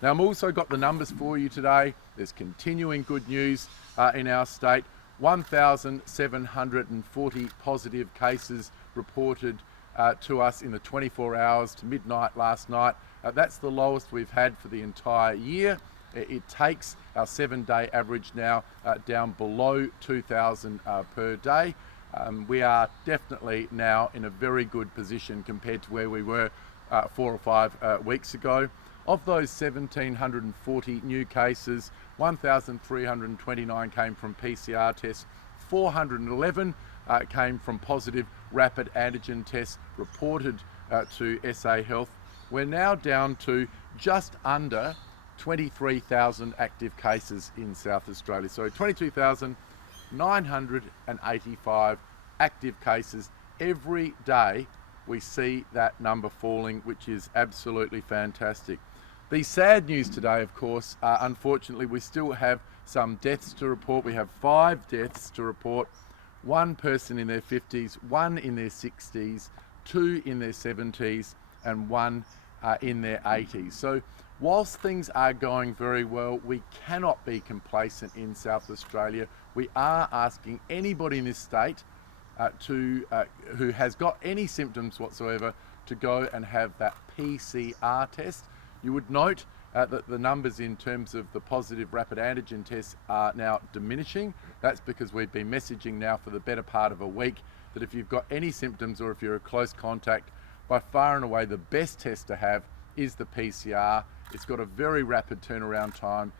Now, I've also got the numbers for you today. There's continuing good news in our state. 1,740 positive cases reported to us in the 24 hours to midnight last night. That's the lowest we've had for the entire year. It takes our 7-day average now down below 2,000 per day. We are definitely now in a very good position compared to where we were 4 or 5 weeks ago. Of those 1,740 new cases, 1,329 came from PCR tests, 411 came from positive rapid antigen tests reported to SA Health. We're now down to just under 23,000 active cases in South Australia. So 22,985 active cases. Every day we see that number falling, which is absolutely fantastic. The sad news today, of course, unfortunately, we still have some deaths to report. We have 5 deaths to report. 1 person in their 50s, 1 in their 60s, 2 in their 70s, and 1 in their 80s. So whilst things are going very well, we cannot be complacent in South Australia. We are asking anybody in this state who has got any symptoms whatsoever to go and have that PCR test. You would note that the numbers in terms of the positive rapid antigen tests are now diminishing. That's because we've been messaging now for the better part of a week that if you've got any symptoms or if you're a close contact, by far and away the best test to have is the PCR. It's got a very rapid turnaround time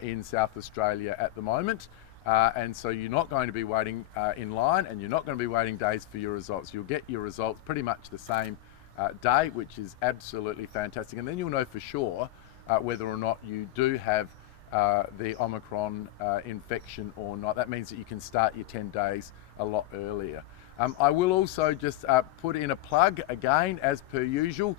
in South Australia at the moment. And so you're not going to be waiting in line, and you're not going to be waiting days for your results. You'll get your results pretty much the same day, which is absolutely fantastic. And then you'll know for sure whether or not you do have the Omicron infection or not. That means that you can start your 10 days a lot earlier. I will also just put in a plug again, as per usual,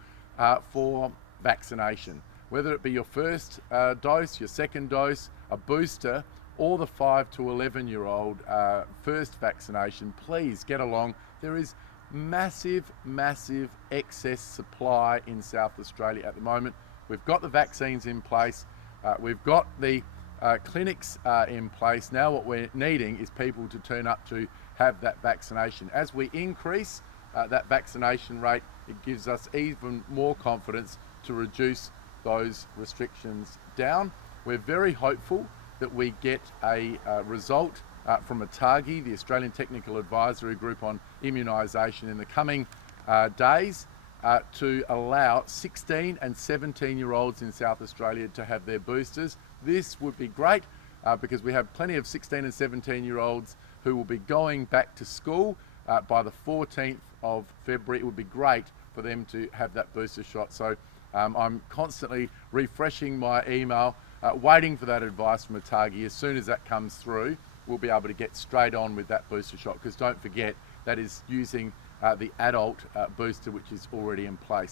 for vaccination. Whether it be your first dose, your second dose, a booster, or the 5 to 11-year-old first vaccination, please get along. There is massive excess supply in South Australia at the moment. We've got the vaccines in place. We've got the clinics in place. Now what we're needing is people to turn up to have that vaccination. As we increase that vaccination rate, it gives us even more confidence to reduce those restrictions down. We're very hopeful that we get a result from ATAGI, the Australian Technical Advisory Group on Immunisation, in the coming days to allow 16 and 17-year-olds in South Australia to have their boosters. This would be great because we have plenty of 16 and 17-year-olds who will be going back to school by the 14th of February. It would be great for them to have that booster shot. So I'm constantly refreshing my email, waiting for that advice from ATAGI. As soon as that comes through, we'll be able to get straight on with that booster shot, because don't forget that is using the adult booster, which is already in place.